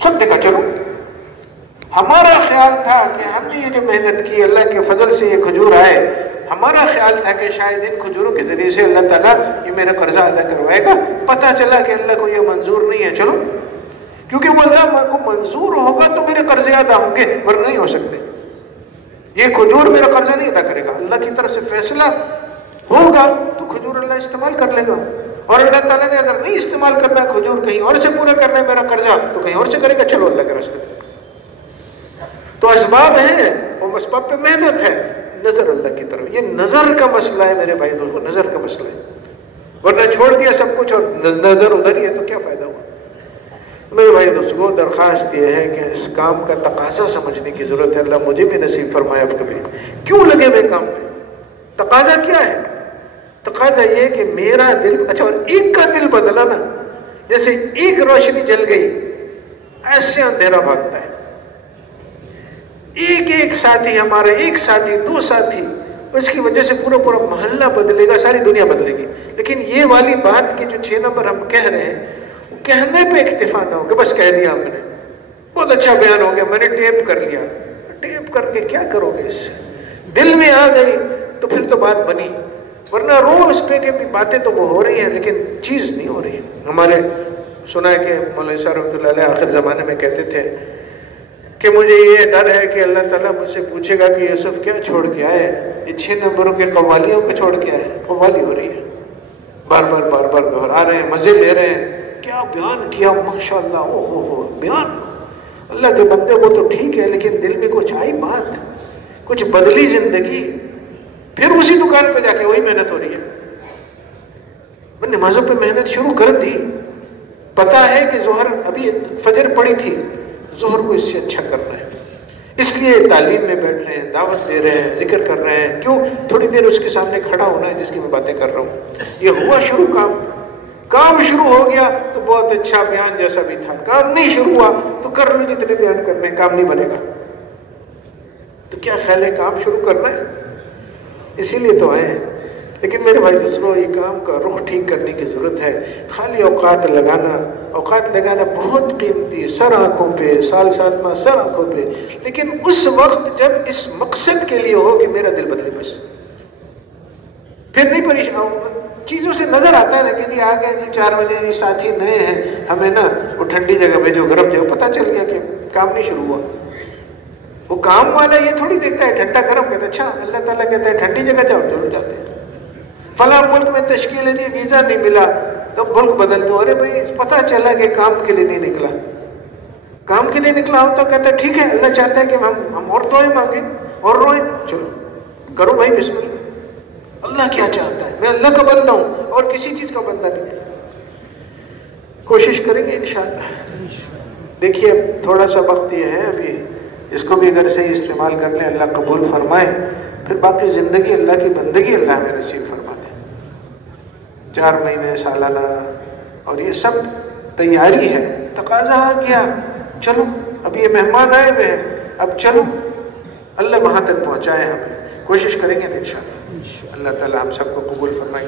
سب نے کہا چلو. ہمارا خیال تھا کہ ہم نے یہ جو محنت کی اللہ کے فضل سے یہ کھجور آئے، ہمارا خیال تھا کہ شاید ان کھجوروں کے ذریعے سے اللہ تعالیٰ یہ میرا قرضہ ادا کروائے گا. پتہ چلا کہ اللہ کو یہ منظور نہیں ہے. چلو، کیونکہ وہ اللہ کو منظور ہوگا تو میرے قرضے ادا ہوں گے، ورنہ نہیں ہو سکتے. یہ کھجور میرا قرضہ نہیں ادا کرے گا. اللہ کی طرف سے فیصلہ ہوگا تو کھجور اللہ استعمال کر لے گا، اور اللہ تعالیٰ نے اگر نہیں استعمال کرنا کھجور، کہیں اور سے پورا کرنا ہے میرا قرضہ، تو کہیں اور سے کرے گا. چلو اللہ کے راستے میں. تو اسباب ہیں، وہ اسباب پہ محنت ہے. نظر اللہ کی طرف، یہ نظر کا مسئلہ ہے میرے بھائی دوستو، نظر کا مسئلہ ہے. ورنہ چھوڑ دیا سب کچھ اور نظر ادھر ہی ہے تو کیا فائدہ ہوا. میرے بھائی دوستو، درخواست یہ ہے کہ اس کام کا تقاضا سمجھنے کی ضرورت ہے. اللہ مجھے بھی نصیب فرمائے. اب کبھی کیوں لگے ہوئے کام پہ؟ تقاضا کیا ہے؟ تقاضا یہ کہ میرا دل، اچھا، اور ایک کا دل بدلا نا، جیسے ایک روشنی جل گئی ایسے اندھیرا بھاگتا ہے. ایک ساتھی ہمارا، ایک ساتھی، دو ساتھی، اس کی وجہ سے پورا محلہ بدلے گا، ساری دنیا بدلے گی. لیکن یہ والی بات کی جو 6 نمبر ہم کہہ رہے ہیں، وہ کہنے پہ اکتفا نہ ہو کہ بس کہہ دیا ہم نے، بہت اچھا بیان ہو گیا، میں نے ٹیپ کر لیا. ٹیپ کر کے کیا کرو گے؟ اس سے دل میں آ گئی تو پھر تو بات بنی. ورنہ روز پہ کے بھی باتیں تو وہ ہو رہی ہیں لیکن چیز نہیں ہو رہی. ہمارے سنا ہے کہ مولوی صاحب رحمۃ اللہ علیہ آخر زمانے میں کہتے تھے کہ مجھے یہ ڈر ہے کہ اللہ تعالیٰ مجھ سے پوچھے گا کہ یوسف کیا چھوڑ کے آئے؟ یہ 6 نمبروں کے قوالیوں کو چھوڑ کے آئے. قوالی ہو رہی ہے، بار بار دہرا رہے ہیں، مزے لے رہے ہیں. کیا بیان کیا، ماشاءاللہ، ہو بیان. اللہ کے بندے کو تو ٹھیک ہے، لیکن دل میں کچھ آئی بات، کچھ بدلی زندگی. پھر اسی دکان پہ جا کے وہی محنت ہو رہی ہے. میں نمازوں پہ محنت شروع کر دی. پتا ہے کہ ظہر ابھی فجر پڑی تھی، ظہر کو اس سے اچھا کرنا ہے، اس لیے تعلیم میں بیٹھ رہے ہیں، دعوت دے رہے ہیں، ذکر کر رہے ہیں. کیوں؟ تھوڑی دیر اس کے سامنے کھڑا ہونا ہے جس کی میں باتیں کر رہا ہوں. یہ ہوا شروع، کام شروع ہو گیا تو بہت اچھا بیان جیسا بھی تھا. کام نہیں شروع ہوا تو کر لو جتنے بیان کرنے، کام نہیں بنے گا. تو کیا خیال ہے؟ کام شروع کرنا ہے، اسی لیے تو آئے ہیں. لیکن میرے بھائی دوسروں، یہ کام کا رخ ٹھیک کرنے کی ضرورت ہے. خالی اوقات لگانا بہت قیمتی، سر آنکھوں پہ، سال ماہ سر آنکھوں پہ. لیکن اس وقت جب اس مقصد کے لیے ہو کہ میرا دل بدلے، بس پھر نہیں پریشان ہوں. چیزوں سے نظر آتا ہے نا کہ جی آ گیا جی 4 بجے، جی ساتھی نئے ہیں، ہمیں نا وہ ٹھنڈی جگہ بھیجو، گرم جگہ. پتہ چل گیا کہ کام نہیں شروع ہوا. وہ کام والا یہ تھوڑی دیکھتا ہے ٹھنڈا گرم، کہتا ہے اچھا اللہ تعالیٰ کہتا ہے ٹھنڈی جگہ جاؤ، ضرور جاتے ہیں. فلاں ملک میں تشکیل ہے جی، ویزا نہیں ملا تو ملک بدل دو. ارے بھائی پتہ چلا کہ کام کے لیے نہیں نکلا. کام کے لیے نکلا ہو تو کہتا ہے ٹھیک ہے، اللہ چاہتا ہے کہ ہم اور دعائیں مانگیں اور روئیں. چلو کرو بھائی بسم اللہ. اللہ کیا چاہتا ہے؟ میں اللہ کا بندہ ہوں اور کسی چیز کا بندہ نہیں. کوشش کریں گے انشاءاللہ. دیکھیے تھوڑا سا وقت یہ ہے ابھی، اس کو بھی اگر صحیح استعمال کر لیں اللہ قبول فرمائے، پھر باقی زندگی اللہ کی بندگی اللہ میں نصیب فرما دے. 4 مہینے، سالانہ، اور یہ سب تیاری ہے. تقاضا آ گیا، چلو اب یہ مہمان آئے ہوئے ہیں، اب چلو اللہ وہاں تک پہنچائے. ہمیں کوشش کریں گے انشاءاللہ. اللہ تعالی ہم سب کو قبول فرمائے.